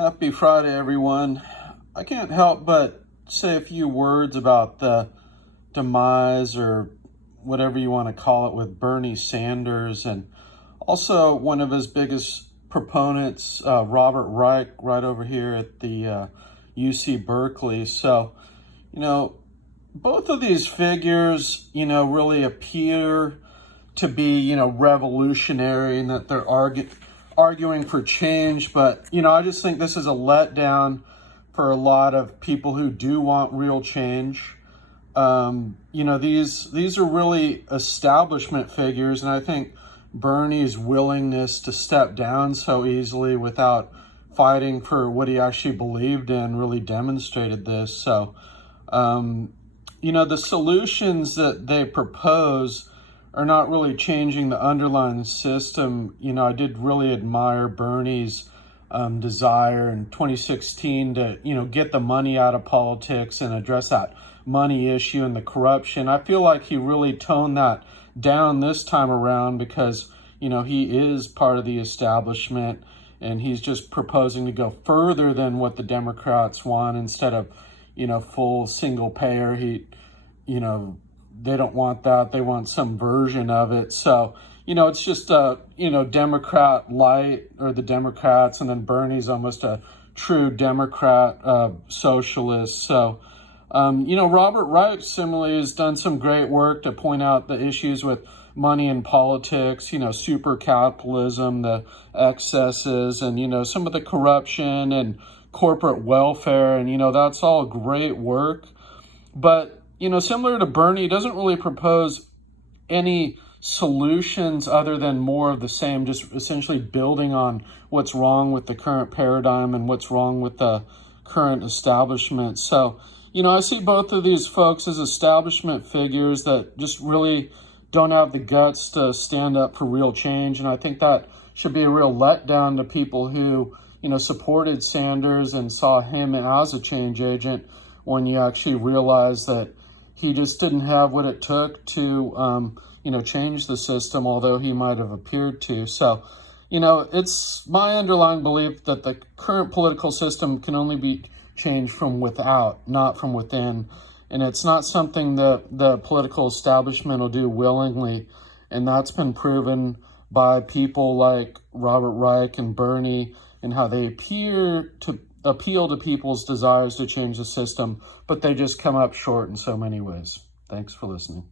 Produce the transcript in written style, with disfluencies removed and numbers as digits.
Happy Friday, everyone. I can't help but say a few words about the demise, or whatever you want to call it, with Bernie Sanders, and also one of his biggest proponents, Robert Reich, right over here at the UC Berkeley. So, both of these figures, really appear to be, revolutionary, and that they're arguing for change. But, I just think this is a letdown for a lot of people who do want real change. These are really establishment figures, and I think Bernie's willingness to step down so easily without fighting for what he actually believed in really demonstrated this. So, the solutions that they propose are not really changing the underlying system. I did really admire Bernie's desire in 2016 to, get the money out of politics and address that money issue and the corruption. I feel like he really toned that down this time around because, he is part of the establishment, and he's just proposing to go further than what the Democrats want. Instead of, full single payer, they don't want that. They want some version of it. So, it's just a, Democrat light, or the Democrats, and then Bernie's almost a true Democrat socialist. So, Robert Reich similarly has done some great work to point out the issues with money in politics, super capitalism, the excesses, and, some of the corruption and corporate welfare. And, that's all great work. But, similar to Bernie, he doesn't really propose any solutions other than more of the same, just essentially building on what's wrong with the current paradigm and what's wrong with the current establishment. So, I see both of these folks as establishment figures that just really don't have the guts to stand up for real change. And I think that should be a real letdown to people who, supported Sanders and saw him as a change agent, when you actually realize that he just didn't have what it took to, change the system, although he might have appeared to. So, it's my underlying belief that the current political system can only be changed from without, not from within. And it's not something that the political establishment will do willingly. And that's been proven by people like Robert Reich and Bernie, and how they appear to appeal to people's desires to change the system, but they just come up short in so many ways. Thanks for listening.